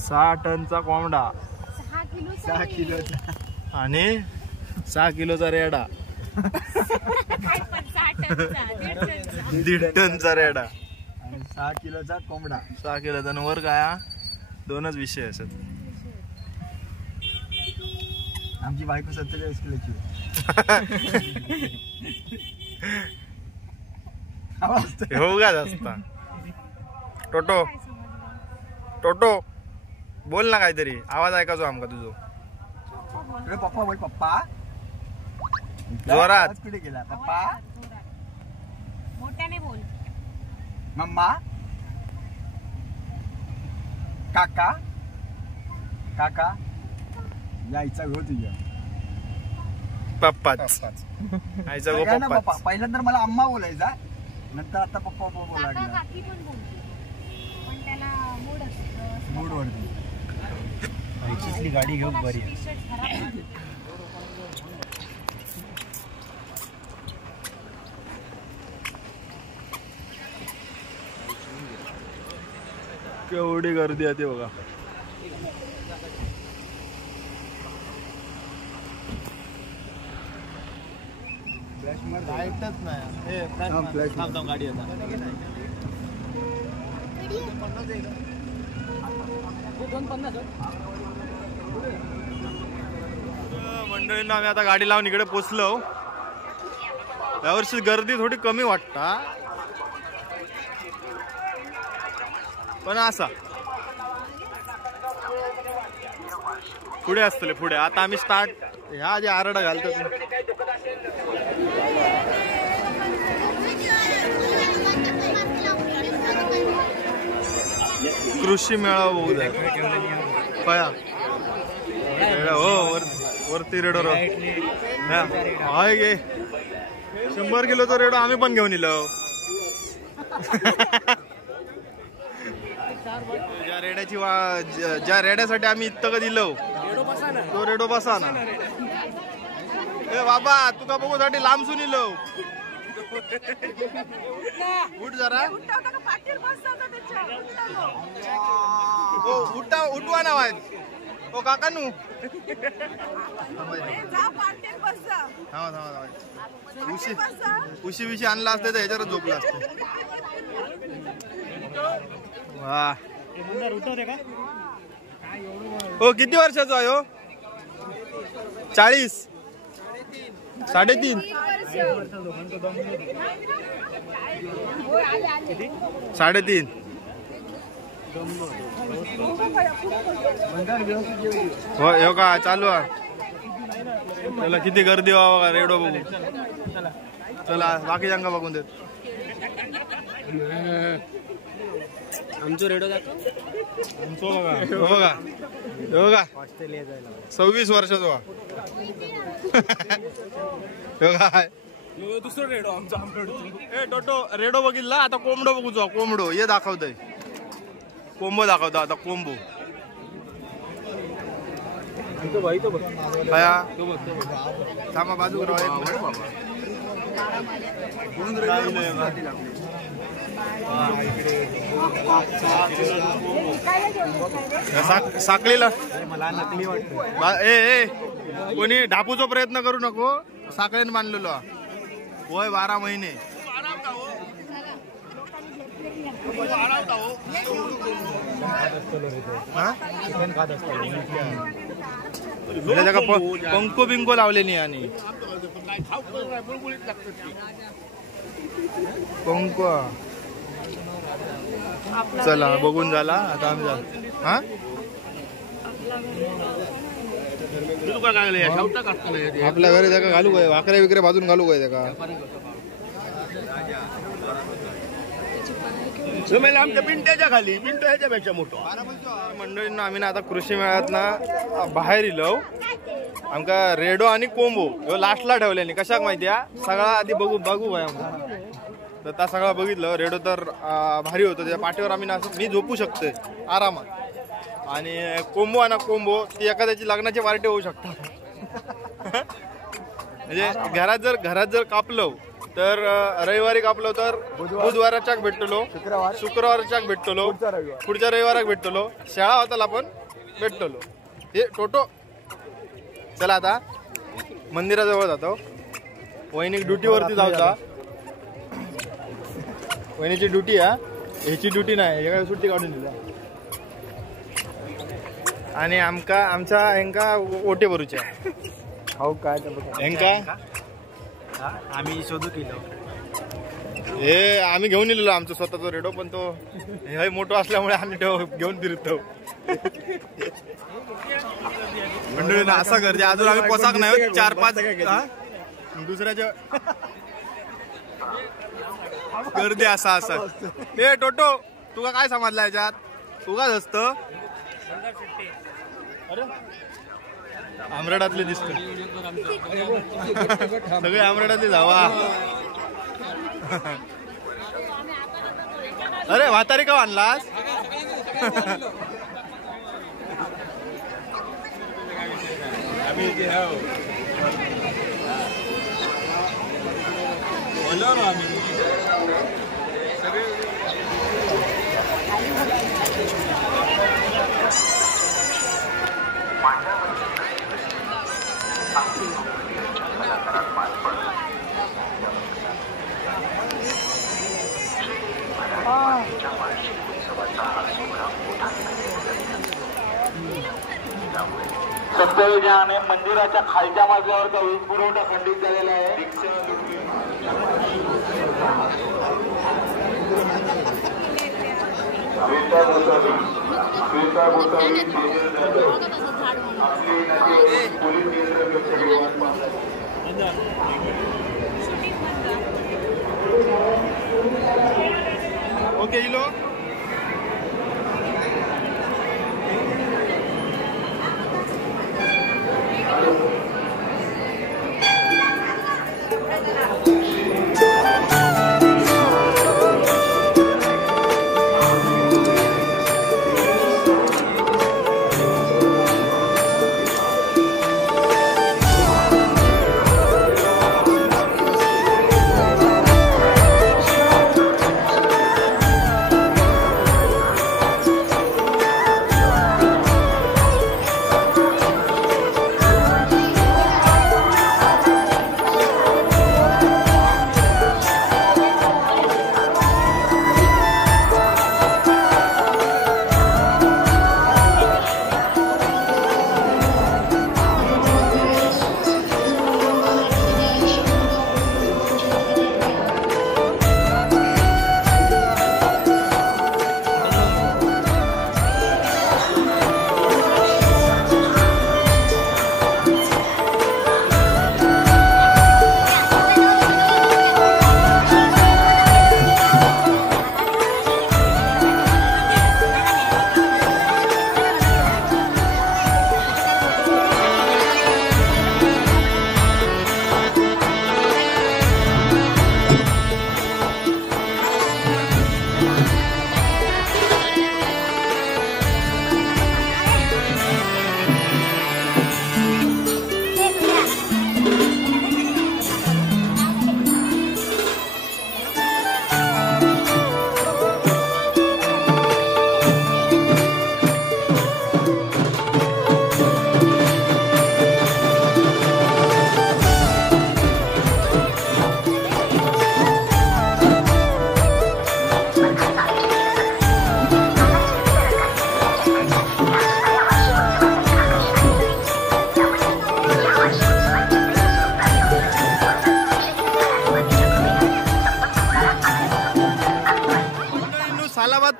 6 टनचा कोंबडा, 6 किलोचा आणि 6 किलोचा रेडा, 1.5 टनचा रेडा आणि 6 किलोचा कोंबडा. 6 किलोचा. वर काय 2च विषय असत. आमची बायको 47 किलोची. हो का असता. टोटो टोटो बोल ना काहीतरी, आवाज ऐकायचो आमका तुझो. पप्पा बोल पप्पा. जोरात. कुठे गेला पप्पा? मोठ्याने बोल. मम्मा, काका, काका यायचा गो तुझ्या पप्पाच आईचा गो पप्पा. पहिल्यांदा मला अम्मा बोलायचा, नंतर आता पप्पा बोलायला लागला. काकी पण बोलते, पण त्याला मूड असतो. मूड वरती. आईचीच गाडी घेऊ बरी. केवढी गर्दी आहे ते बघा. लाईटच नाही. गाडी मंडळींना आम्ही आता गाडी लावून इकडे पोचलो. यावर्षी गर्दी थोडी कमी वाटता, पण असा पुढे असतले पुढे. आता आम्ही स्टार्ट ह्या जे आरडा घालतो कृषी मेळावा बघू द्या. पया हो वरती रेडो हाय गे 100 किलोचा रेडो आम्ही पण घेऊन येलो. ज्या रेड्यासाठी आम्ही इतकं दिलो तो रेडो बसा ना. ए बाबा तुका बघूसाठी लांब सुनिलो. उठ जरा. उठा उठवा ना वाय. ओ काकानू उशी विशी आणला असते तर ह्याच्यावर झोपला असते. वा हो किती वर्षाचा आहे हो? 40 3.5 3.5 हो. हो का चालू आहे. त्याला किती गर्दी व्हावा का रेडो बघू. चला बाकी जंगा बघून देत. आमचं रेडो बघा 26 वर्षाचा. दुसरं रेडो आमचा. ए टोटो रेडो बघितला. आता कोंबडो बघूचो. कोंबडो हे दाखवतय. कोंबो दाखवतो आता. कोंबो थांबा बाजू साखळीला मला नकली वाटतं. ए कोणी ढापूचा प्रयत्न करू नको. साखळीने बांधलेलो वय 12 महिने. पंको बिंको लावले नाही. आणि पंको चला बघून झाला. आता आम्ही हा आपल्या घरी त्या घालू काय वाकऱ्या विकऱ्या भाजून घालू काय त्या आमच्या पिंट्याच्या खाली. पिंटो ह्याच्यापेक्षा मोठं. मंडळींना आम्ही ना आता कृषी मेळ्यात ना बाहेर इलो. आमका रेडो आणि कोंबो ह्यो लास्टला ठेवल्याने. कशाक माहितीया सगळा आधी बघू काय तर त्या सगळा बघितलं. रेडो तर भारी होतो. त्या पाठीवर आम्ही ना मी झोपू शकतोय आरामात. आणि कोंबो आहे ना कोंबो ती एखाद्याची लग्नाची पार्टी होऊ शकतात. म्हणजे घरात जर कापलं तर रविवारी कापलो तर बुधवाराच्याक भेटतलो, शुक्रवारच्याक भेटतलो, पुढच्या रविवाराक भेटतलो, शाळा होताला पण भेटतलो. हे टोटो. चला आता मंदिराजवळ जातो. वहिनी ड्युटीवरती जाऊचा. वहिनीची ड्युटी आहे, ह्याची ड्युटी नाही, हे सुट्टी काढून दिल्या. आणि आमच्या हेंका ओटे भरूचे खाऊ काय हेंका आम्ही शोधू केलो. हे आम्ही घेऊन येलेलो आमचं स्वतःचा रेडो, पण तो हे मोठं असल्यामुळे आम्ही घेऊन फिरतो. मंडळीनं असा गर्दी अजून आम्ही पोसाक नाही 4-5 दुसऱ्याच्या गर्दी असा. हे टोटो तुका काय समजला याच्यात? तुगाच असत आमराडातले दिसत सगळे आमराडातले जावा. अरे म्हातारी का आणलास? सत्तेने मंदिराच्या खालच्या मजल्यावरचा वीज पुरवठा खंडित झालेला आहे. ओके इलो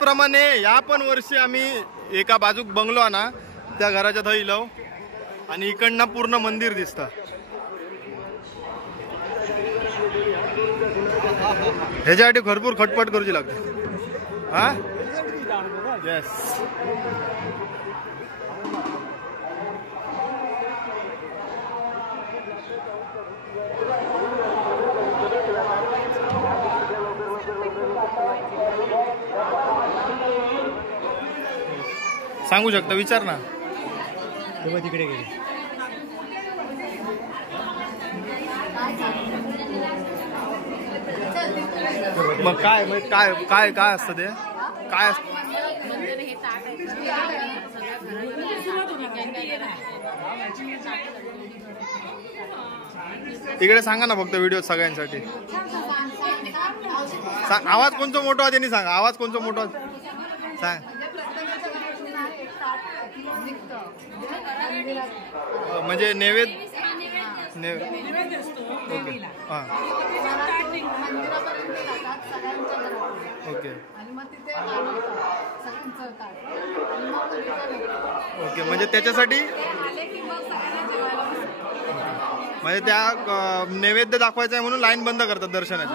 प्रमाणे या पण वर्षी आम्ही एका बाजूक बंगलो ना त्या घराच्या थंय इलो आणि इकडनं पूर्ण मंदिर दिसतं. ह्याच्यासाठी भरपूर खटपट करूची लागते. हा येस सांगू शकता, विचार ना. तिकडे गेले मग काय म्हणजे काय काय काय असतं ते काय असतं? तिकडे सांगा ना फक्त व्हिडिओ सगळ्यांसाठी. आवाज कोणचा मोठा त्यांनी सांगा. आवाज कोणचा मोठा सांग. म्हणजे नैवेद्य ओके हां ओके ओके म्हणजे त्याच्यासाठी म्हणजे त्या नैवेद्य दाखवायचं आहे म्हणून लाईन बंद करतात दर्शनाची.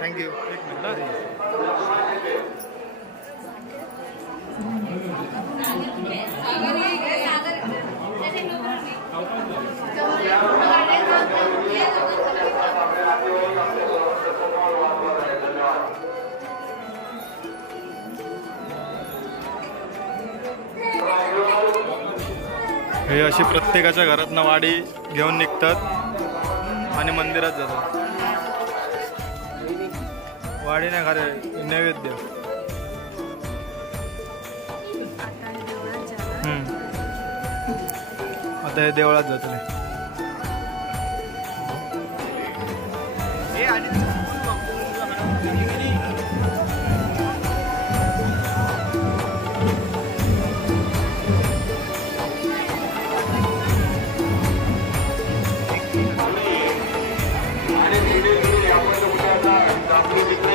थँक्यू. एक मिनिट. हे अशी प्रत्येकाच्या घरातनं वाडी घेऊन निघतात आणि मंदिरात जातात. वाडी नाही खरे नैवेद्य. आता हे देवळात जातो.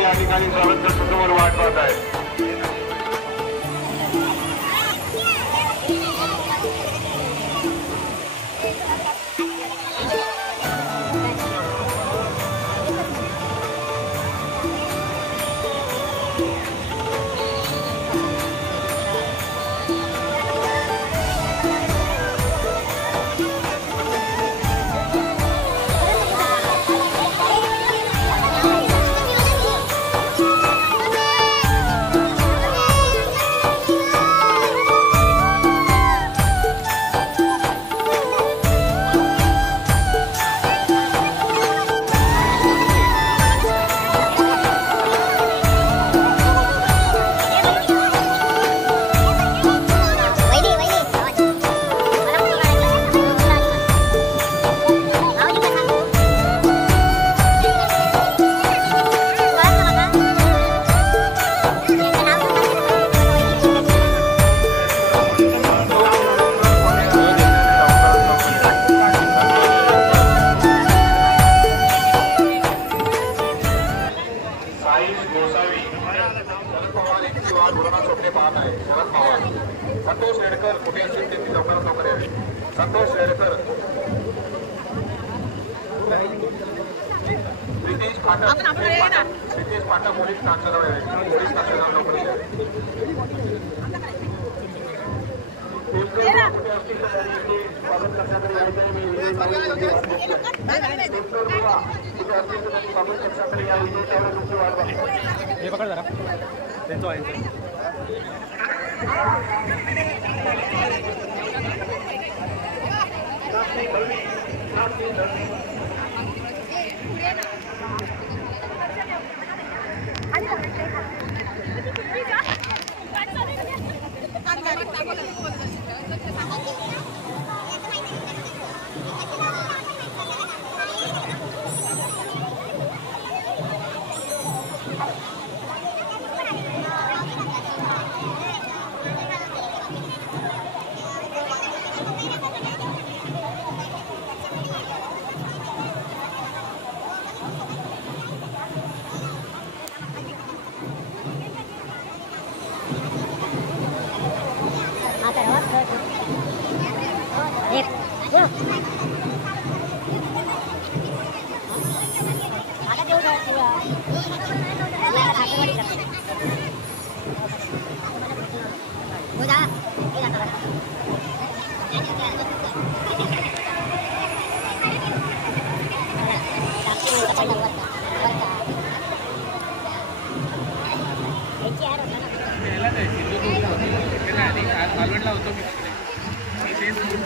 या ठिकाणी समोर वाट पाहत आहे. संतोष रेडकर कुठे असेल ते लवकरात लवकर यावे. संतोष रेडकर, प्रितेश पाठक पोलीस कांचनगाव यावे. पोलीस कांचनगाव लवकर यावे. कुठे असतील तर त्यांनी स्वागत कक्षाकडे यायचं. कुठे असतील तर त्यांनी स्वागत कक्षाकडे यावी. त्यावेळेस तुमची वाट बघतो. हे पकड जरा त्यांचं आहे.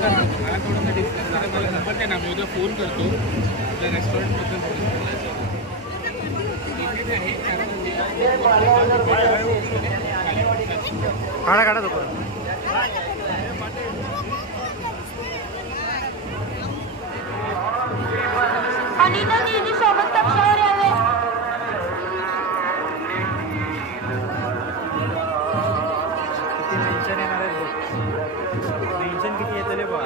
नंतर मला थोडंसं डिस्कस करा, मला नंबर द्या ना, मी उद्या फोन करतो आपल्या रेस्टॉरंटबद्दल काढा काढा तो अनिता दीदी सोबत कक्षावर यावे. किती मेन्शन येणार आहे बघ. मेन्शन किती येतले बघ.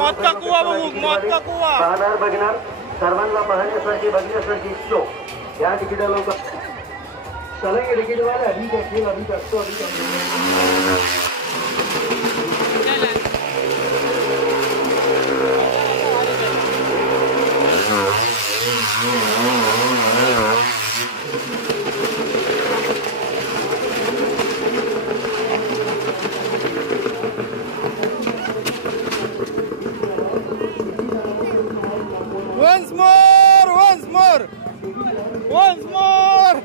मोदका कुवा बघू मोदका कुवा पाहणार बघणार सर्वांना पाहण्यासाठी बघण्यासाठी इच्छुक या तिकीट लोक चलेंगे तिकीट वाले अभी देखिए अभी तक तो अभी once more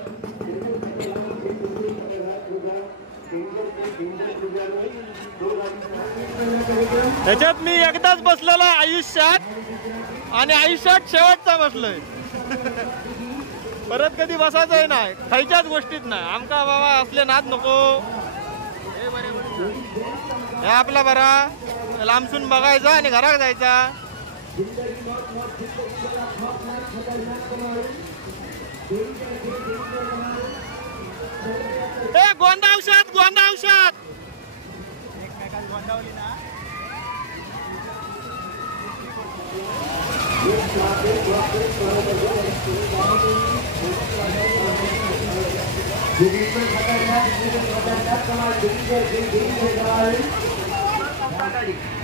त्याच्यात मी एकदाच बसलेलो आयुष्यात आणि आयुष्यात शेवटचा बसलोय. परत कधी बसायचंय नाही खायच्याच गोष्टीत नाही. आमका बाबा असले नाद नको. हे आपला बरा लांबसून बघायचा आणि घरात जायचा. ए गोंदा औषध गोंदा औषध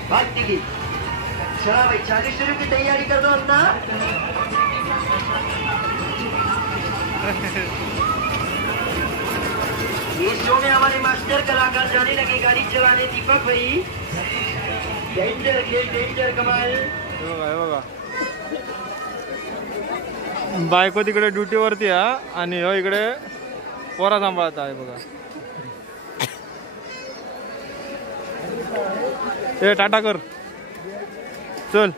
भाग टिकट चला भाई 40 शुरू की तैयारी कर दो अपना. इस शो में हमारे मास्टर कलाकार जाने लगे गाड़ी चलाने. दीपक भाई डेंजर खेल डेंजर कमाल. बघा बायको तिकडे ड्युटीवरती आहे आणि हो इकडे पोरा सांभाळत आहे बघा. ए टाटा कर चल.